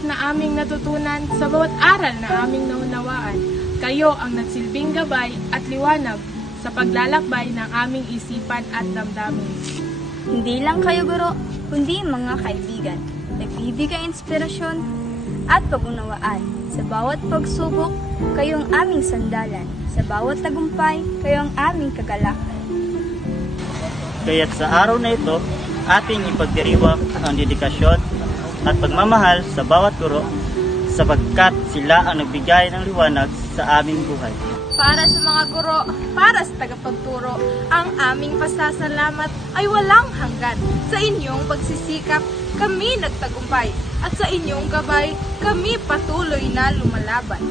bigat na aming natutunan, sa bawat aral na aming naunawaan. Kayo ang nagsilbing gabay at liwanag sa paglalakbay ng aming isipan at damdamin. Hindi lang kayo guro, kundi mga kaibigan. Nagbibigay inspirasyon at pag-unawaan. Sa bawat pagsubok, kayo ang aming sandalan. Sa bawat tagumpay, kayo ang aming kagalakan. Kaya't sa araw na ito, ating ipagdiriwang ang dedikasyon at pagmamahal sa bawat guro sapagkat sila ang nagbigay ng liwanag sa aming buhay. Para sa mga guro, para sa tagapagturo, ang aming pasasalamat ay walang hanggan. Sa inyong pagsisikap, kami nagtagumpay. At sa inyong gabay, kami patuloy na lumalaban.